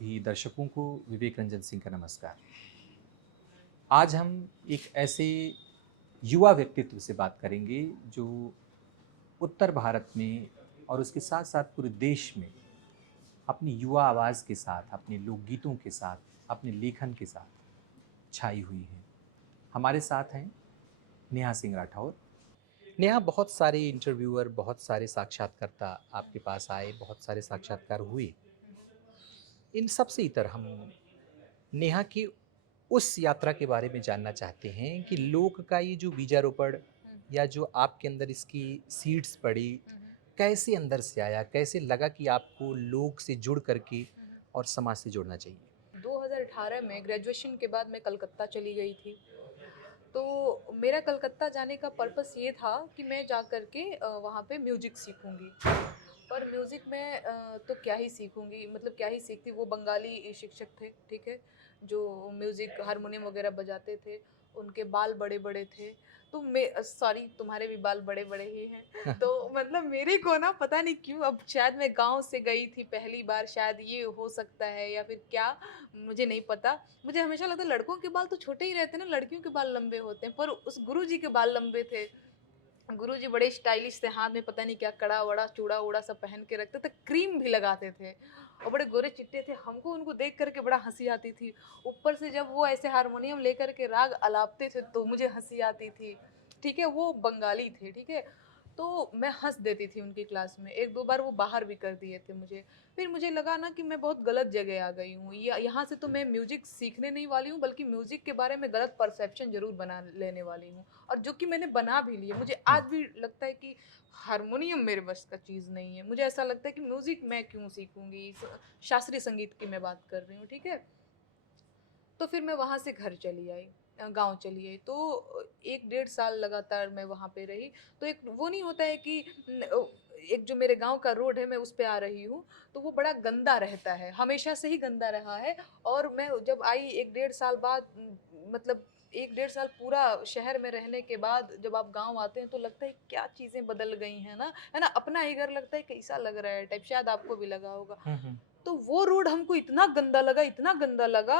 सभी दर्शकों को विवेक रंजन सिंह का नमस्कार। आज हम एक ऐसे युवा व्यक्तित्व से बात करेंगे जो उत्तर भारत में और उसके साथ साथ पूरे देश में अपनी युवा आवाज़ के साथ, अपने लोकगीतों के साथ, अपने लेखन के साथ छाई हुई हैं। हमारे साथ हैं नेहा सिंह राठौर। नेहा, बहुत सारे इंटरव्यूअर, बहुत सारे साक्षात्कारता आपके पास आए, बहुत सारे साक्षात्कार हुए। इन सब से इतर हम नेहा की उस यात्रा के बारे में जानना चाहते हैं कि लोक का ये जो बीजारोपण या जो आपके अंदर इसकी सीड्स पड़ी, कैसे अंदर से आया, कैसे लगा कि आपको लोक से जुड़ करके और समाज से जुड़ना चाहिए? 2018 में ग्रेजुएशन के बाद मैं कलकत्ता चली गई थी। तो मेरा कलकत्ता जाने का पर्पस ये था कि मैं जा कर के वहाँ पे म्यूज़िक सीखूँगी। पर म्यूज़िक में तो क्या ही सीखूँगी, मतलब क्या ही सीखती। वो बंगाली शिक्षक थे, ठीक है, जो म्यूज़िक हारमोनियम वगैरह बजाते थे। उनके बाल बड़े-बड़े थे। तो मैं सॉरी, तुम्हारे भी बाल बड़े-बड़े ही हैं। तो मतलब मेरे को ना पता नहीं क्यों, अब शायद मैं गाँव से गई थी पहली बार, शायद ये हो सकता है या फिर क्या, मुझे नहीं पता। मुझे हमेशा लगता है लड़कों के बाल तो छोटे ही रहते हैं ना, लड़कियों के बाल लंबे होते हैं, पर उस गुरुजी के बाल लंबे थे। गुरुजी बड़े स्टाइलिश थे, हाथ में पता नहीं क्या कड़ा-वड़ा, चूड़ा-वूड़ा सब पहन के रखते थे, क्रीम भी लगाते थे और बड़े गोरे-चिट्टे थे। हमको उनको देख कर के बड़ा हँसी आती थी। ऊपर से जब वो ऐसे हारमोनियम लेकर के राग अलापते थे तो मुझे हँसी आती थी। ठीक है, वो बंगाली थे, ठीक है? तो मैं हँस देती थी उनकी क्लास में। 1-2 बार वो बाहर भी कर दिए थे मुझे। फिर मुझे लगा ना कि मैं बहुत गलत जगह आ गई हूँ। यहाँ से तो मैं म्यूज़िक सीखने नहीं वाली हूँ, बल्कि म्यूज़िक के बारे में गलत परसेप्शन ज़रूर बना लेने वाली हूँ। और जो कि मैंने बना भी लिया। मुझे आज भी लगता है कि हारमोनियम मेरे बस का चीज़ नहीं है। मुझे ऐसा लगता है कि म्यूज़िक मैं क्यों सीखूँगी? शास्त्रीय संगीत की मैं बात कर रही हूँ, ठीक है? तो फिर मैं वहाँ से घर चली आई, गाँव चली आई। तो 1 डेढ़ साल लगातार मैं वहाँ पे रही। तो एक वो नहीं होता है कि एक जो मेरे गाँव का रोड है, मैं उस पे आ रही हूँ, तो वो बड़ा गंदा रहता है, हमेशा से ही गंदा रहा है। और मैं जब आई 1 डेढ़ साल बाद, मतलब 1 डेढ़ साल पूरा शहर में रहने के बाद जब आप गाँव आते हैं तो लगता है क्या चीज़ें बदल गई हैं ना, है ना? अपना ही घर लगता है कैसा लग रहा है टाइप, शायद आपको भी लगा होगा। हुँ, हुँ। तो वो रोड हमको इतना गंदा लगा, इतना गंदा लगा,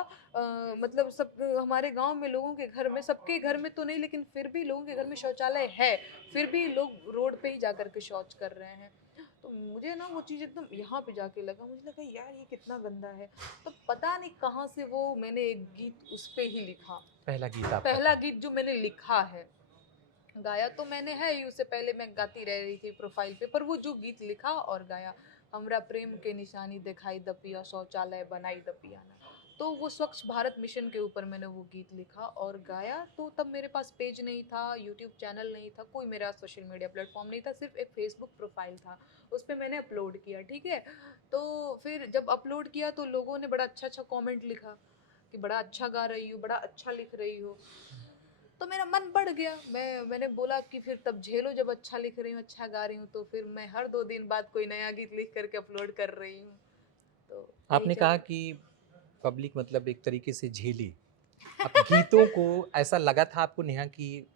मतलब सब हमारे गाँव में लोगों के घर में, सबके घर में तो नहीं लेकिन फिर भी लोगों के घर में शौचालय है, फिर भी लोग रोड पे ही जा कर के शौच कर रहे हैं। तो मुझे ना वो चीज़ एकदम यहाँ पे जाके लगा, मुझे लगा यार ये कितना गंदा है। तो पता नहीं कहाँ से वो मैंने एक गीत उस पे ही लिखा, पहला गीत आपका पहला था। गीत जो मैंने लिखा है। गाया तो मैंने है ही, उससे पहले मैं गाती रह रही थी प्रोफाइल पे, पर वो जो गीत लिखा और गाया, हमरा प्रेम के निशानी दिखाई दपिया, शौचालय बनाई दपिया ना। तो वो स्वच्छ भारत मिशन के ऊपर मैंने वो गीत लिखा और गाया। तो तब मेरे पास पेज नहीं था, यूट्यूब चैनल नहीं था, कोई मेरा सोशल मीडिया प्लेटफॉर्म नहीं था, सिर्फ एक फेसबुक प्रोफाइल था। उस पे मैंने अपलोड किया, ठीक है। तो फिर जब अपलोड किया तो लोगों ने बड़ा अच्छा अच्छा कमेंट लिखा कि बड़ा अच्छा गा रही हो, बड़ा अच्छा लिख रही हो। तो मेरा मन बढ़ गया। मैंने बोला कि फिर तब झेलो, जब अच्छा लिख रही हूँ, अच्छा गा रही हूँ, तो फिर मैं हर 2 दिन बाद कोई नया गीत लिख करके अपलोड कर रही हूँ। तो यही आपने चल कहा रहा कि पब्लिक मतलब एक तरीके से झेली। अब गीतों को ऐसा लगा था आपको नेहा कि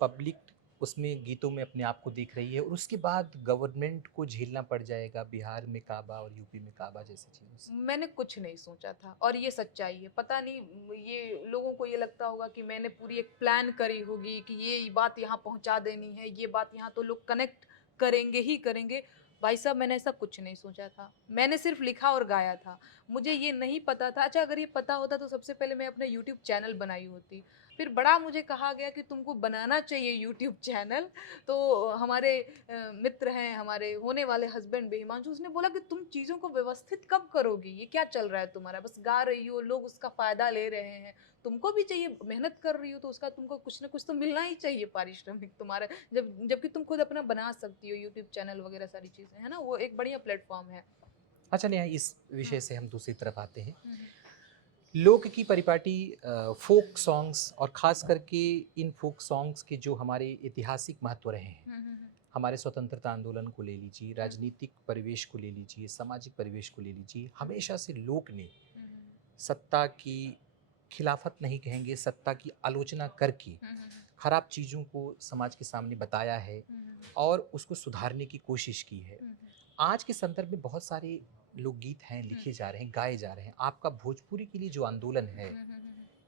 पब्लिक उसमें गीतों में अपने आप को देख रही है और उसके बाद गवर्नमेंट को झेलना पड़ जाएगा, बिहार में काबा और यूपी में काबा जैसी चीज़ों से? मैंने कुछ नहीं सोचा था और ये सच्चाई है। पता नहीं, ये लोगों को ये लगता होगा कि मैंने पूरी एक प्लान करी होगी कि ये बात यहाँ पहुँचा देनी है, ये बात यहाँ तो लोग कनेक्ट करेंगे ही करेंगे। भाई साहब, मैंने ऐसा कुछ नहीं सोचा था। मैंने सिर्फ़ लिखा और गाया था। मुझे ये नहीं पता था, अच्छा अगर ये पता होता तो सबसे पहले मैं अपना यूट्यूब चैनल बनाई होती। फिर बड़ा मुझे कहा गया कि तुमको बनाना चाहिए यूट्यूब चैनल। तो हमारे मित्र हैं, हमारे होने वाले हस्बैंड भी हिमांशु, उसने बोला कि तुम चीज़ों को व्यवस्थित कब करोगी? ये क्या चल रहा है तुम्हारा? बस गा रही हो, लोग उसका फ़ायदा ले रहे हैं। तुमको भी चाहिए, मेहनत कर रही हो तो उसका तुमको कुछ न कुछ तो मिलना ही चाहिए पारिश्रमिक तुम्हारा, जबकि तुम खुद अपना बना सकती हो यूट्यूब चैनल वगैरह सारी चीज़ें, है ना? वो एक बढ़िया प्लेटफ़ॉर्म है। अच्छा नेहा, इस हुँ। विषय से हम दूसरी तरफ आते हैं। हुँ, हुँ। लोक की परिपाटी, फ़ोक सॉन्ग्स और ख़ास करके इन फ़ोक सॉन्ग्स के जो हमारे ऐतिहासिक महत्व रहे हैं, हुँ, हुँ, हुँ। हमारे स्वतंत्रता आंदोलन को ले लीजिए, हुँ, राजनीतिक परिवेश को ले लीजिए, सामाजिक परिवेश को ले लीजिए, हुँ, हमेशा से लोक ने हुँ, हुँ, सत्ता की खिलाफत नहीं कहेंगे, सत्ता की आलोचना करके हुँ, हुँ, हुँ, खराब चीज़ों को समाज के सामने बताया है हुँ, हुँ, और उसको सुधारने की कोशिश की है। हुँ, हुँ, आज के संदर्भ में बहुत सारे लोकगीत हैं, हुँ। लिखे जा रहे हैं, गाए जा रहे हैं। आपका भोजपुरी के लिए जो आंदोलन है,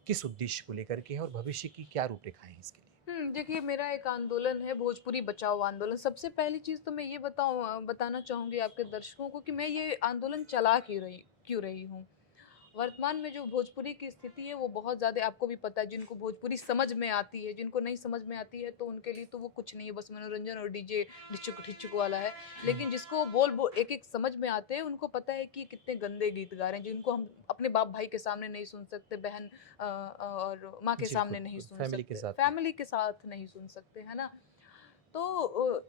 किस उद्देश्य को लेकर के है और भविष्य की क्या रूपरेखाएँ हैं इसके लिए? देखिए मेरा एक आंदोलन है भोजपुरी बचाओ आंदोलन। सबसे पहली चीज़ तो मैं ये बताना चाहूँगी आपके दर्शकों को कि मैं ये आंदोलन चला क्यों रही हूँ। वर्तमान में जो भोजपुरी की स्थिति है वो बहुत ज़्यादा आपको भी पता है, जिनको भोजपुरी समझ में आती है, जिनको नहीं समझ में आती है तो उनके लिए तो वो कुछ नहीं है, बस मनोरंजन और डीजे ढिचुक-ढिचुक वाला है। हुँ, लेकिन जिसको बोल एक-एक समझ में आते हैं, उनको पता है कि कितने गंदे गीत गा रहे हैं, जिनको हम अपने बाप भाई के सामने नहीं सुन सकते, बहन और माँ के जी, सामने खुद नहीं खुद सुन फैमिली के सकते, साथ नहीं। फैमिली के साथ नहीं सुन सकते, है ना? तो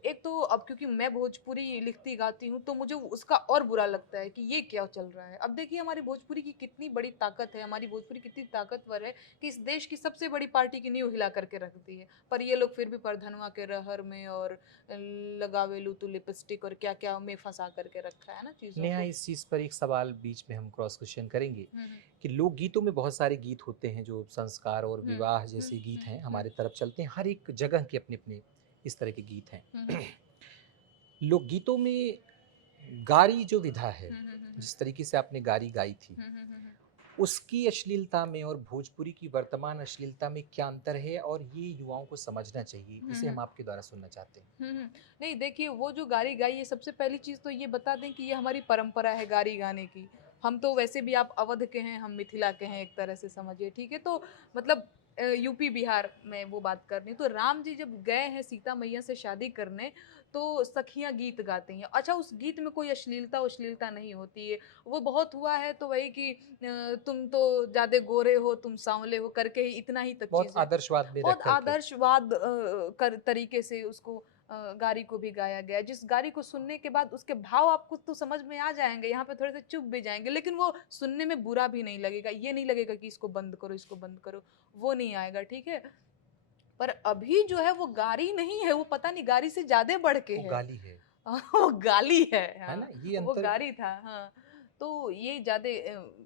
एक तो अब क्योंकि मैं भोजपुरी लिखती गाती हूँ तो मुझे उसका और बुरा लगता है कि ये क्या चल रहा है। अब देखिए हमारी भोजपुरी की कितनी बड़ी ताकत है, हमारी भोजपुरी कितनी ताकतवर है कि इस देश की सबसे बड़ी पार्टी की नींव हिला करके रख दी है। पर ये लोग फिर भी परधनवा के रहर में और लगावेलू तू लिपस्टिक और क्या-क्या में फँसा करके रखा है ना चीज़ों नेहा, को। इस चीज़ पर एक सवाल बीच में हम क्रॉस क्वेश्चन करेंगे हुँ, हुँ। कि लोकगीतों में बहुत सारे गीत होते हैं जो संस्कार और हुँ, विवाह हुँ, जैसे गीत हुँ, हैं, हुँ, हमारे तरफ चलते हैं। हर एक जगह के अपने-अपने इस तरह के गीत हैं। हुँ, हुँ, लोकगीतों में गारी जो विधा है, हुँ, हुँ, हुँ, हुँ, जिस तरीके से आपने गारी गाई थी, हुँ, हुँ, हुँ, हुँ। उसकी अश्लीलता में और भोजपुरी की वर्तमान अश्लीलता में क्या अंतर है और ये युवाओं को समझना चाहिए? हुँ, इसे हुँ। हम आपके द्वारा सुनना चाहते हैं। नहीं देखिए वो जो गारी गाई है सबसे पहली चीज़ तो ये बता दें कि ये हमारी परंपरा है गारी गाने की। हम तो वैसे भी आप अवध के हैं, हम मिथिला के हैं एक तरह से समझिए, ठीक है? तो मतलब यूपी बिहार में वो बात कर रही हूँ। तो राम जी जब गए हैं सीता मैया से शादी करने तो सखियाँ गीत गाती हैं। अच्छा उस गीत में कोई अश्लीलता नहीं होती है। वो बहुत हुआ है तो वही कि तुम तो ज़्यादा गोरे हो, तुम सांवले हो करके ही इतना ही तक बहुत चीज़ें आदर्शवाद में रख बहुत कर के। आदर्शवाद कर तरीके से उसको गारी को भी गाया गया है। जिस गारी को सुनने के बाद उसके भाव आपको तो समझ में आ जाएँगे, यहाँ पे थोड़े से चुप भी जाएँगे, लेकिन वो सुनने में बुरा भी नहीं लगेगा। ये नहीं लगेगा कि इसको बंद करो, वो नहीं आएगा, ठीक है? पर अभी जो है वो गारी नहीं है, वो पता नहीं गारी से ज़्यादा बढ़ के वो है। गाली है। वो गाली है, है ना? हाँ, ये वो अंतर। गारी था, हाँ। तो ये ज़्यादा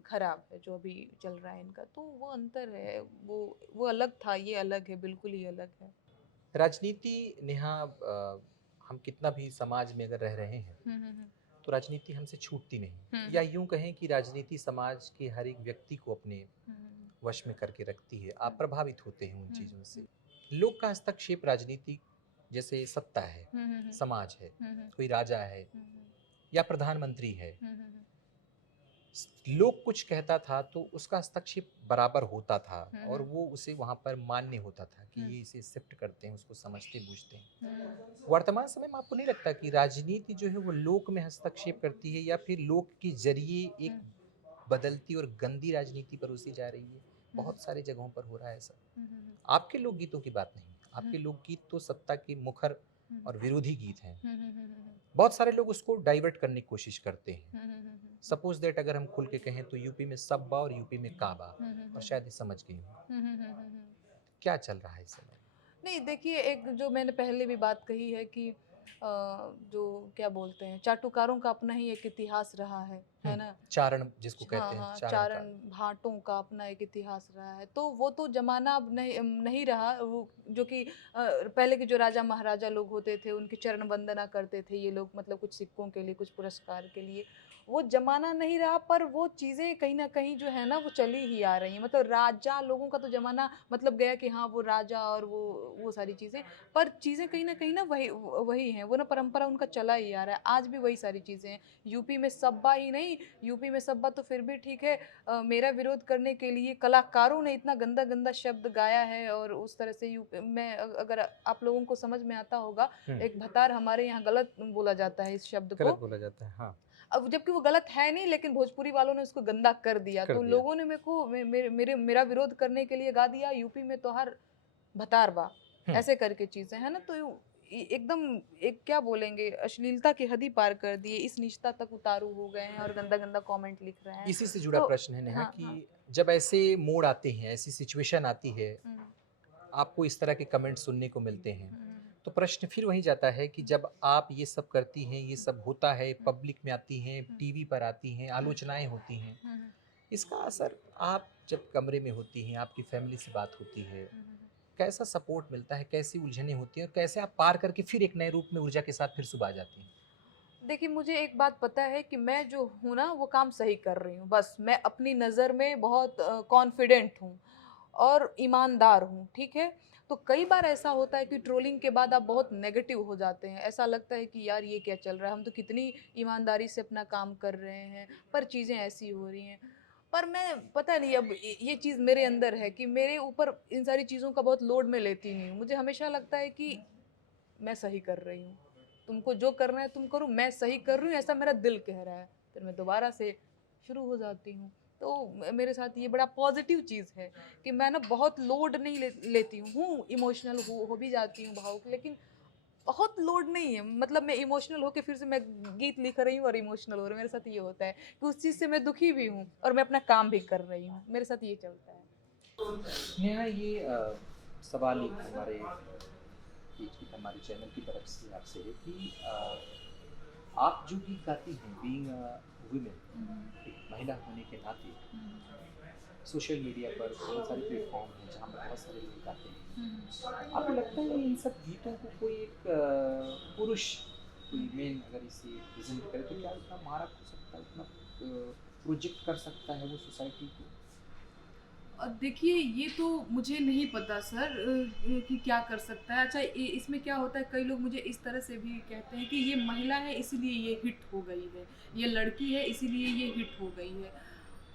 खराब है जो अभी चल रहा है इनका, तो वो अंतर है, वो अलग था, ये अलग है, बिल्कुल ही अलग है। राजनीति, नेहा, हम कितना भी समाज में अगर रह रहे हैं, हुँ, हुँ, हुँ। तो राजनीति हमसे छूटती नहीं। हुँ, या हुँ। यूँ कहें कि राजनीति समाज के हर एक व्यक्ति को अपने हुँ, हुँ, वश में करके रखती है। हुँ। आप प्रभावित होते हैं उन हुँ, चीज़ों हुँ। से। लोक का हस्तक्षेप राजनीति, जैसे सत्ता है, हुँ, हुँ, हुँ। समाज है, हुँ, हुँ। कोई राजा है हुँ, हुँ। या प्रधानमंत्री है। हुँ, हुँ, हुँ। लोग कुछ कहता था तो उसका हस्तक्षेप बराबर होता था हुँ, और हुँ। वो उसे वहाँ पर मान्य होता था कि हुँ। ये इसे एक्सेप्ट करते हैं, उसको समझते बूझते हैं। हुँ। वर्तमान समय में आपको नहीं लगता कि राजनीति जो है वो लोक में हस्तक्षेप करती है या फिर लोक के ज़रिए एक हुँ। बदलती और गंदी राजनीति परोसी जा रही है? हुँ, हुँ। बहुत सारी जगहों पर हो रहा है ऐसा। हुँ, हुँ, हुँ। आपके लोकगीतों की बात नहीं, हुँ। आपके लोकगीत तो सत्ता के मुखर हुँ, हुँ। और विरोधी गीत हैं। हुँ, हुँ, हुँ, हुँ, हुँ। बहुत सारे लोग उसको डाइवर्ट करने की कोशिश करते हैं। हुँ, हुँ, हुँ, हुँ। सपोज़ दैट अगर हम खुल के कहें तो यूपी में सब्बा और यूपी में काबा, हुँ, हुँ, और हुँ, हुँ। शायद ये समझ गई हों। हुँ, हुँ, हुँ, हुँ, हुँ। क्या चल रहा है इस समय? नहीं देखिए, एक जो मैंने पहले भी बात कही है कि जो क्या बोलते हैं, चाटुकारों का अपना ही एक इतिहास रहा है ना? चारण जिसको हाँ, कहते हैं, हाँ, चारण चारण काल। भाटों का अपना एक इतिहास रहा है। तो वो तो ज़माना अब नहीं रहा वो जो कि पहले के जो राजा महाराजा लोग होते थे, उनकी चरण वंदना करते थे ये लोग मतलब कुछ सिक्कों के लिए, कुछ पुरस्कार के लिए। वो ज़माना नहीं रहा पर वो चीज़ें कहीं न कहीं जो है ना वो चली ही आ रही हैं। मतलब राजा लोगों का तो ज़माना मतलब गया कि हाँ, वो राजा और वो सारी चीज़ें। पर चीज़ें कहीं न कहीं ना वही हैं, वो ना परंपरा उनका चला ही आ रहा है। आज भी वही सारी चीज़ें हैं। यूपी में सब्बा ही नहीं, यूपी में सब्बा तो फिर भी ठीक है। मेरा विरोध करने के लिए कलाकारों ने इतना गंदा-गंदा शब्द गाया है और उस तरह से मैं अगर आप लोगों को समझ में आता होगा, हुँ, एक भतार हमारे यहाँ गलत बोला जाता है इस शब्द गलत को। बोला जाता है, हाँ, अब जबकि वो गलत है नहीं लेकिन भोजपुरी वालों ने उसको गंदा कर दिया। कर तो दिया। लोगों ने मेरे को मेरा विरोध करने के लिए गा दिया यूपी में तो हर भतार बा, हुँ, ऐसे करके चीज़ें, है ना? तो एकदम एक क्या बोलेंगे अश्लीलता की हद ही पार कर दी है, इस नीचता तक उतारू हो गए हैं और गंदा-गंदा कमेंट लिख रहे हैं। इसी से जुड़ा तो प्रश्न है नेहा हाँ, हाँ। कि जब ऐसे मोड़ आते हैं, ऐसी सिचुएशन आती है, हुँ, आपको इस तरह के कमेंट सुनने को मिलते हैं, हुँ, हुँ, तो प्रश्न फिर वहीं जाता है कि हुँ, जब आप ये सब करती हैं, ये हुँ, सब होता है, हुँ, पब्लिक में आती हैं, हुँ, टीवी पर आती हैं, हुँ, आलोचनाएँ होती हैं, हुँ, हुँ, इसका असर आप जब कमरे में होती हैं, आपकी फैमिली से बात होती है, हुँ, हुँ। कैसा सपोर्ट मिलता है, कैसी उलझनें होती हैं और कैसे आप पार करके फिर एक नए रूप में ऊर्जा के साथ फिर सुबह आ जाती हैं? देखिए, मुझे एक बात पता है कि मैं जो हूँ ना वो काम सही कर रही हूँ। बस मैं अपनी नज़र में बहुत कॉन्फिडेंट हूँ और ईमानदार हूँ, ठीक है? तो कई बार ऐसा होता है कि ट्रोलिंग के बाद आप बहुत नेगेटिव हो जाते हैं। ऐसा लगता है कि यार ये क्या चल रहा है? हम तो कितनी ईमानदारी से अपना काम कर रहे हैं, पर चीज़ें ऐसी हो रही हैं। पर मैं पता नहीं अब ये चीज़ मेरे अंदर है कि मेरे ऊपर इन सारी चीज़ों का बहुत लोड मैं लेती नहीं हूँ। मुझे हमेशा लगता है कि मैं सही कर रही हूँ। तुमको जो करना है तुम करो, मैं सही कर रही हूँ ऐसा मेरा दिल कह रहा है। फिर मैं दोबारा से शुरू हो जाती हूँ। तो मेरे साथ ये बड़ा पॉजिटिव चीज़ है कि मैं ना बहुत लोड नहीं लेती हूँ इमोशनल हो भी जाती हूँ भावुक, लेकिन बहुत लोड नहीं है। मतलब मैं इमोशनल होके फिर से मैं गीत लिख रही हूँ और इमोशनल हो रही हूँ। मेरे साथ ये होता है कि उस चीज़ से मैं दुखी भी हूँ और मैं अपना काम भी कर रही हूँ। मेरे साथ ये चलता है। नेहा, ये सवाल एक हमारे बीच में हमारे चैनल की तरफ से आपसे है कि आप जो गीत गाती हैं, बीइंग वुमेन, एक महिला होने के नाते, सोशल मीडिया पर बहुत सारे प्लेटफॉर्म हैं जहाँ पर बहुत सारे लोग गाते हैं। आपको लगता है इन सब गीतों को कोई एक पुरुष, कोई मेन अगर इसे प्रेजेंट करे तो क्या उतना मारक हो सकता है, उतना प्रोजेक्ट कर सकता है वो सोसाइटी को? देखिए, ये तो मुझे नहीं पता सर कि क्या कर सकता है। अच्छा, इसमें क्या होता है, कई लोग मुझे इस तरह से भी कहते हैं कि ये महिला है इसीलिए ये हिट हो गई है, ये लड़की है इसीलिए ये हिट हो गई है।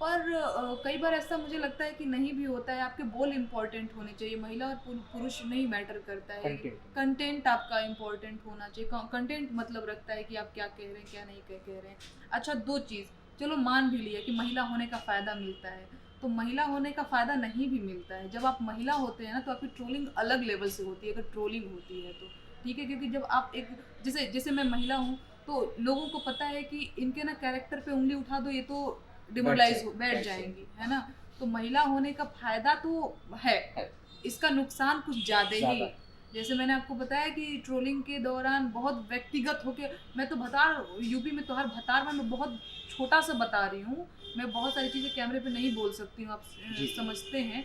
पर कई बार ऐसा मुझे लगता है कि नहीं भी होता है। आपके बोल इम्पोर्टेंट होने चाहिए, महिला और पुरुष नहीं मैटर करता है। कंटेंट। कंटेंट आपका इम्पोर्टेंट होना चाहिए। कंटेंट मतलब रखता है कि आप क्या कह रहे हैं, क्या नहीं कह रहे हैं। अच्छा, 2 चीज़, चलो मान भी लिया कि महिला होने का फ़ायदा मिलता है, तो महिला होने का फ़ायदा नहीं भी मिलता है। जब आप महिला होते हैं ना तो आपकी ट्रोलिंग अलग लेवल से होती है, अगर ट्रोलिंग होती है तो, ठीक है? क्योंकि जब आप एक, जैसे जैसे मैं महिला हूँ, तो लोगों को पता है कि इनके ना कैरेक्टर पे उँगली उठा दो ये तो बैठ डिमोरलाइज़ जाए, हो बैठ बैठ जाए। जाएँगी, है ना? तो महिला होने का फ़ायदा तो है, है। इसका नुकसान कुछ ज़्यादा ही। ज़्यादा। जैसे मैंने आपको बताया कि ट्रोलिंग के दौरान बहुत व्यक्तिगत होके, मैं तो भतार यूपी में तो हर भतार में मैं बहुत छोटा-सा बता रही हूँ। मैं बहुत सारी चीज़ें कैमरे पे नहीं बोल सकती हूँ, आप जी, जी। समझते हैं।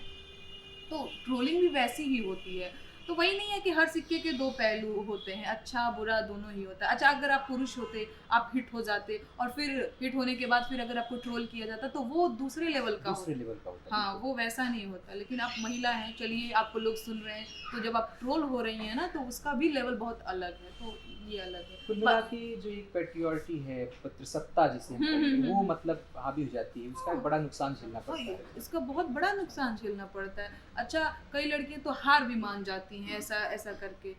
तो ट्रोलिंग भी वैसी ही होती है। तो वही नहीं है कि हर सिक्के के 2 पहलू होते हैं, अच्छा बुरा दोनों ही होता है। अच्छा, अगर आप पुरुष होते, आप हिट हो जाते और फिर हिट होने के बाद फिर अगर आपको ट्रोल किया जाता तो वो दूसरे लेवल का दूसरे होता। लेवल का होता है, हाँ, बिल्कुल। वो वैसा नहीं होता। लेकिन आप महिला हैं, चलिए आपको लोग सुन रहे हैं, तो जब आप ट्रोल हो रही हैं ना तो उसका भी लेवल बहुत अलग है, तो ये अलग है। कुल ब मिला के जो एक पैट्रियॉरिटी है, पितृसत्ता जिसे हम हुँ, हुँ, कहेंगे, वो हुँ, हुँ। मतलब हावी हो जाती है, उसका एक हाँ। बड़ा नुकसान झेलना हाँ, पड़ता ये है। इसका बहुत बड़ा नुकसान झेलना पड़ता है। अच्छा, कई लड़कियाँ तो हार भी मान जाती हैं ऐसा ऐसा करके।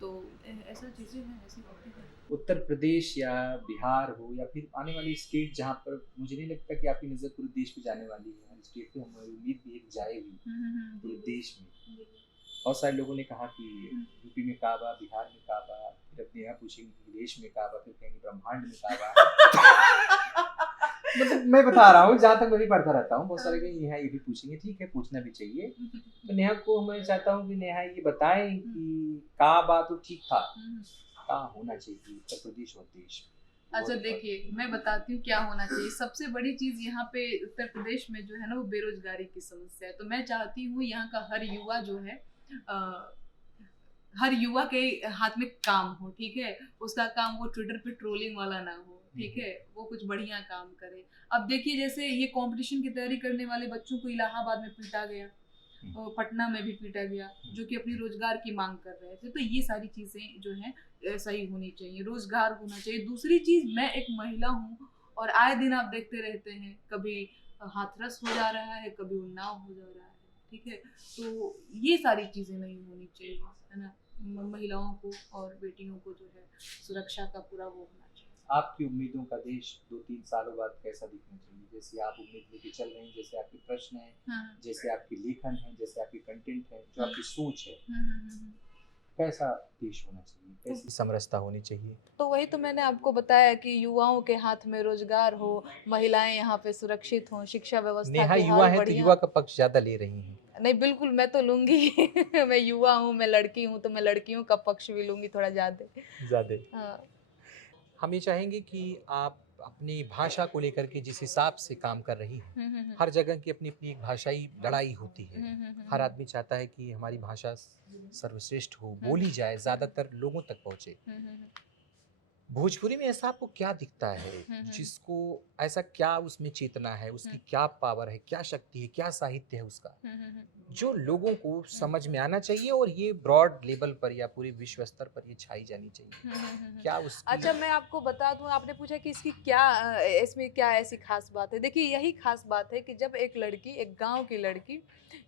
तो ऐसा चीज़ें हैं, ऐसी होती हैं। उत्तर प्रदेश या बिहार हो या फिर आने वाली स्टेट जहाँ पर मुझे नहीं लगता कि आपकी नज़र पूरे देश पे जाने वाली है, हर स्टेट पे हमारी उम्मीद भी है कि जाएगी हुँ, हुँ, हुँ। पूरे जी, देश में। जी। बहुत सारे लोगों ने कहा कि हुँ। यूपी में काबा, बिहार में काबा, फिर अब नेहा पूछेंगी कि देश में काबा, फिर कहेंगे ब्रह्मांड में काबा। मतलब मैं बता रहा हूँ, जहाँ तक मैं भी पढ़ता रहता हूँ, बहुत सारे कहीं नेहा ये भी पूछेंगे, ठीक है, पूछना भी चाहिए। तो नेहा को मैं चाहता हूँ कि नेहा ये बताएं हुँ, कि काबा तो ठीक था, हुँ। कहाँ होना चाहिए उत्तर प्रदेश और देश में? अच्छा, देखिए, मैं बताती हूँ क्या होना चाहिए। सबसे बड़ी चीज़ यहाँ पे उत्तर प्रदेश में जो है ना वो बेरोज़गारी की समस्या है। तो मैं चाहती हूँ यहाँ का हर युवा जो है, अ, हर युवा के हाथ में काम हो, ठीक है? उसका काम वो ट्विटर पे ट्रोलिंग वाला ना हो, ठीक है? वो कुछ बढ़िया काम करे। अब देखिए, जैसे ये कॉम्पिटिशन की तैयारी करने वाले बच्चों को इलाहाबाद में पीटा गया, पटना में भी पीटा गया, जो कि अपनी रोज़गार की माँग कर रहे थे। तो ये सारी चीज़ें जो हैं सही होनी चाहिए, रोज़गार होना चाहिए। दूसरी चीज़, मैं एक महिला हूँ और आए दिन आप देखते रहते हैं, कभी हाथरस हो जा रहा है, कभी उन्नाव हो जा रहा है, ठीक है? तो ये सारी चीज़ें नहीं होनी चाहिए, है ना? महिलाओं को और बेटियों को जो है सुरक्षा का पूरा वो होना चाहिए। आपकी उम्मीदों का देश 2-3 सालों बाद कैसा दिखना चाहिए? जैसे आप उम्मीद लेके चल रहे हैं, जैसे आपके प्रश्न हैं, हाँ। जैसे आपकी लेखन है, जैसे आपकी कंटेंट है, जो हुँ। आपकी सोच है, हुँ, हुँ, हुँ, हुँ। कैसा देश होना चाहिए? तो कैसी समरसता होनी चाहिए? तो वही तो मैंने आपको बताया कि युवाओं के हाथ में रोज़गार हो, महिलाएँ यहाँ पे सुरक्षित हों, शिक्षा व्यवस्था नेहा के युवा हाल हैं तो बढ़िया। युवा का पक्ष ज़्यादा ले रही हैं। नहीं, बिल्कुल मैं तो लूँगी ही। मैं युवा हूँ, मैं लड़की हूँ, तो मैं लड़कियों का पक्ष भी लूँगी थोड़ा ज़्यादा। ज़्यादा। हाँ। हम ये चाहेंगे कि आप अपनी भाषा को लेकर के जिस हिसाब से काम कर रही हैं, हुँ, हुँ, हुँ। हर जगह की अपनी-अपनी एक भाषाई लड़ाई होती है। हुँ, हुँ, हुँ, हर हुँ। आदमी चाहता है कि हमारी भाषा सर्वश्रेष्ठ हो, हुँ, बोली हुँ। जाए, ज़्यादातर लोगों तक पहुँचे। हुँ, हुँ, हुँ। भोजपुरी में ऐसा आपको क्या दिखता है हम्म। जिसको, ऐसा क्या उसमें चेतना है, उसकी क्या पावर है, क्या शक्ति है, क्या साहित्य है उसका, हम्म। जो लोगों को हम्म। समझ में आना चाहिए और ये ब्रॉड लेवल पर या पूरे विश्व स्तर पर ये छाई जानी चाहिए? हुँ। क्या उसकी? अच्छा, मैं आपको बता दूँ, आपने पूछा कि इसकी क्या इसमें क्या ऐसी ख़ास बात है? देखिए, यही ख़ास बात है कि जब एक लड़की, एक गाँव की लड़की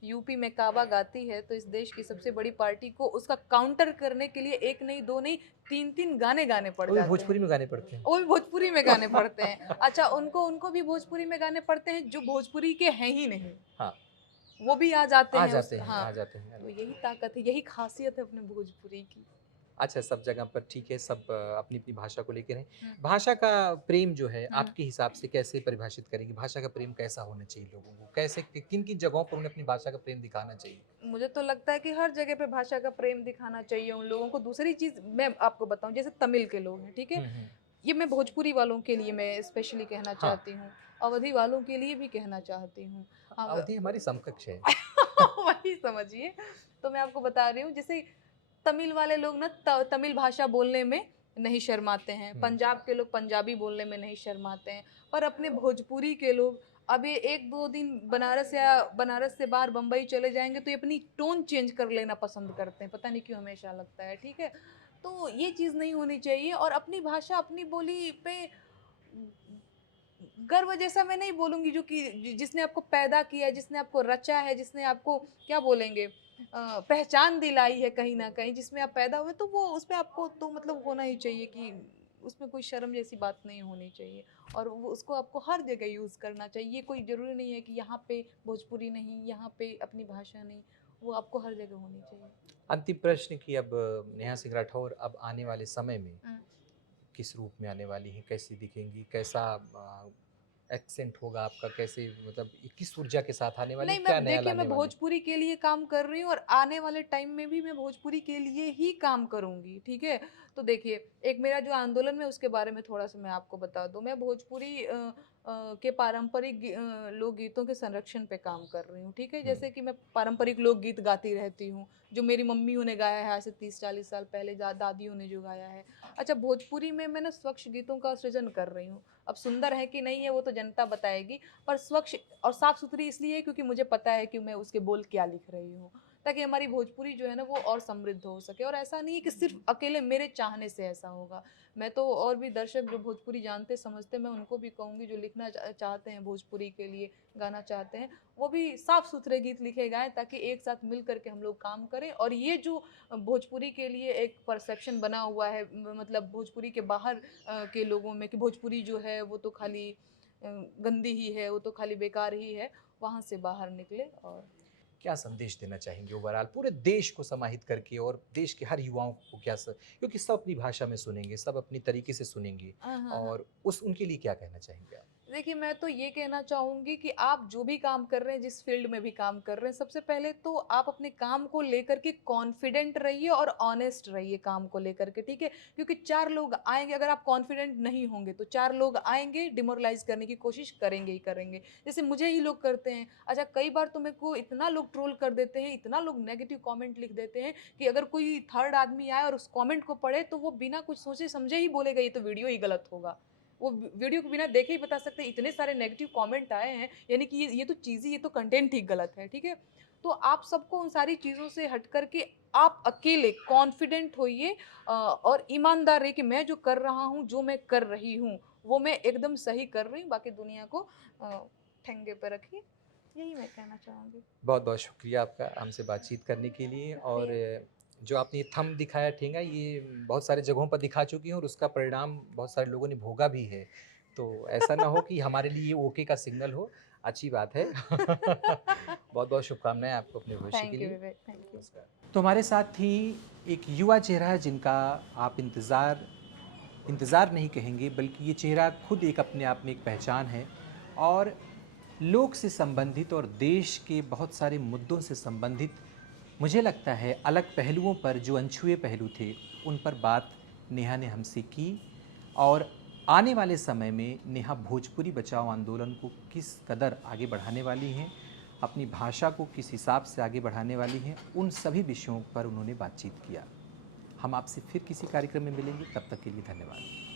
यूपी में काबा गाती है, तो इस देश की सबसे बड़ी पार्टी को उसका काउंटर करने के लिए 1 नहीं, 2 नहीं, 3-3 गाने गाने पड़ वो भी जाते भोजपुरी हैं। में गाने पड़ते हैं? वो भी भोजपुरी में गाने पड़ते हैं। अच्छा, उनको उनको भी भोजपुरी में गाने पड़ते हैं जो भोजपुरी के हैं ही नहीं। हाँ, वो भी आ जाते आ हैं उस, जाते हैं, हाँ, आ जाते हैं। तो यही ताकत है, यही ख़ासियत है अपने भोजपुरी की। अच्छा, सब जगह पर ठीक है, सब अपनी-अपनी भाषा को लेकर हैं। हुँ, भाषा का प्रेम जो है, हुँ। आपके हिसाब से कैसे परिभाषित करेंगी? भाषा का प्रेम कैसा होना चाहिए लोगों को? कैसे, किन-किन जगहों पर उन्हें अपनी भाषा का प्रेम दिखाना चाहिए? मुझे तो लगता है कि हर जगह पे भाषा का प्रेम दिखाना चाहिए उन लोगों को। दूसरी चीज़ मैं आपको बताऊँ, जैसे तमिल के लोग हैं, ठीक है? हुँ, हुँ। ये मैं भोजपुरी वालों के लिए मैं स्पेशली कहना हाँ, चाहती हूँ, अवधी वालों के लिए भी कहना चाहती हूँ। हाँ, अवधि हमारी समकक्ष है। वही समझिए। तो मैं आपको बता रही हूँ, जैसे तमिल वाले लोग ना तमिल भाषा बोलने में नहीं शर्माते हैं, हुँ। पंजाब के लोग पंजाबी बोलने में नहीं शर्माते हैं, पर अपने भोजपुरी के लोग अब ये 1-2 दिन बनारस या बनारस से बाहर बम्बई चले जाएँगे तो ये अपनी टोन चेंज कर लेना पसंद करते हैं, पता नहीं क्यों हमेशा लगता है, ठीक है? तो ये चीज़ नहीं होनी चाहिए, और अपनी भाषा, अपनी बोली पे गर्व जैसा मैं नहीं बोलूँगी, जो कि जिसने आपको पैदा किया है, जिसने आपको रचा है, जिसने आपको क्या बोलेंगे, पहचान दिलाई है कहीं न कहीं, जिसमें आप पैदा हुए, तो वो उसपे आपको तो मतलब होना ही चाहिए कि उसमें कोई शर्म जैसी बात नहीं होनी चाहिए, और वो उसको आपको हर जगह यूज़ करना चाहिए। ये कोई ज़रूरी नहीं है कि यहाँ पे भोजपुरी नहीं, यहाँ पे अपनी भाषा नहीं, वो आपको हर जगह होनी चाहिए। अंतिम प्रश्न कि अब नेहा सिंह राठौर अब आने वाले समय में हुँ। किस रूप में आने वाली हैं? कैसी दिखेंगी? कैसा एक्सेंट होगा आपका? कैसे, मतलब किस ऊर्जा के साथ आने वाली नहीं, हैं? मैं क्या नया देखिए, लाने मैं वाली हैं? भोजपुरी के लिए काम कर रही हूँ, और आने वाले टाइम में भी मैं भोजपुरी के लिए ही काम करूँगी, ठीक है? तो देखिए, एक मेरा जो आंदोलन है उसके बारे में थोड़ा-सा मैं आपको बता दूँ। मैं भोजपुरी के पारंपरिक लोकगीतों के संरक्षण पे काम कर रही हूँ, ठीक है? हुँ। जैसे कि मैं पारंपरिक लोकगीत गाती रहती हूँ, जो मेरी मम्मियों ने गाया है आज से 30-40 साल पहले, दादियों ने जो गाया है। अच्छा, भोजपुरी में मैं ना स्वच्छ गीतों का सृजन कर रही हूँ। अब सुंदर है कि नहीं है वो तो जनता बताएगी, पर स्वच्छ और साफ-सुथरी इसलिए है क्योंकि मुझे पता है कि मैं उसके बोल क्या लिख रही हूँ, ताकि हमारी भोजपुरी जो है ना वो और समृद्ध हो सके, और ऐसा नहीं है कि सिर्फ़ अकेले मेरे चाहने से ऐसा होगा। मैं तो और भी दर्शक जो भोजपुरी जानते समझते, मैं उनको भी कहूँगी, जो लिखना चाहते हैं भोजपुरी के लिए, गाना चाहते हैं, वो भी साफ-सुथरे गीत लिखे गाएँ, ताकि एक साथ मिल कर के हम लोग काम करें, और ये जो भोजपुरी के लिए एक परसेप्शन बना हुआ है, मतलब भोजपुरी के बाहर के लोगों में, कि भोजपुरी जो है वो तो खाली गंदी ही है, वो तो खाली बेकार ही है, वहाँ से बाहर निकले। और क्या संदेश देना चाहेंगे ओवरऑल पूरे देश को समाहित करके, और देश के हर युवाओं को क्या क्योंकि सब अपनी भाषा में सुनेंगे, सब अपनी तरीके से सुनेंगे, हाँ, हाँ, हाँ। और उस उनके लिए क्या कहना चाहेंगे आप? देखिए, मैं तो ये कहना चाहूँगी कि आप जो भी काम कर रहे हैं, जिस फ़ील्ड में भी काम कर रहे हैं, सबसे पहले तो आप अपने काम को लेकर के कॉन्फिडेंट रहिए और ऑनेस्ट रहिए काम को लेकर के, ठीक है? क्योंकि 4 लोग आएँगे, अगर आप कॉन्फिडेंट नहीं होंगे, तो 4 लोग आएँगे, डिमोरलाइज़ करने की कोशिश करेंगे ही करेंगे। जैसे मुझे ही लोग करते हैं। अच्छा, कई बार तो मेरे को इतना लोग ट्रोल कर देते हैं, इतना लोग नेगेटिव कमेंट लिख देते हैं, कि अगर कोई थर्ड आदमी आए और उस कमेंट को पढ़े, तो वो बिना कुछ सोचे-समझे ही बोलेगा, ये तो वीडियो ही गलत होगा। वो वीडियो को बिना देखे ही बता सकते हैं, इतने सारे नेगेटिव कमेंट आए हैं, यानी कि ये तो चीज़ ही, ये तो कंटेंट ही गलत है, ठीक है? तो आप सबको उन सारी चीज़ों से हट कर के आप अकेले कॉन्फिडेंट होइए, और ईमानदार रहिए कि मैं जो कर रहा हूँ, जो मैं कर रही हूँ, वो मैं एकदम सही कर रही हूँ, बाकी दुनिया को ठेंगे पे रखिए। यही मैं कहना चाहूँगी। बहुत बहुत शुक्रिया आपका हमसे बातचीत करने के लिए, और शुक्रिया। जो आपने ये थंब दिखाया ठेंगा, ये बहुत सारी जगहों पर दिखा चुकी हूँ और उसका परिणाम बहुत सारे लोगों ने भोगा भी है। तो ऐसा ना हो कि हमारे लिए ये ओके का सिग्नल हो, अच्छी बात है। बहुत बहुत शुभकामनाएं आपको अपने भविष्य के थैंक यू लिए। विवेक, थैंक यू। नमस्कार। तो हमारे साथ ही एक युवा चेहरा है जिनका आप इंतज़ार नहीं कहेंगे, बल्कि ये चेहरा खुद एक अपने आप में एक पहचान है, और लोक से संबंधित और देश के बहुत सारे मुद्दों से संबंधित, मुझे लगता है अलग पहलुओं पर, जो अनछुए पहलू थे, उन पर बात नेहा ने हमसे की, और आने वाले समय में नेहा भोजपुरी बचाओ आंदोलन को किस कदर आगे बढ़ाने वाली हैं, अपनी भाषा को किस हिसाब से आगे बढ़ाने वाली हैं, उन सभी विषयों पर उन्होंने बातचीत किया। हम आपसे फिर किसी कार्यक्रम में मिलेंगे, तब तक के लिए धन्यवाद।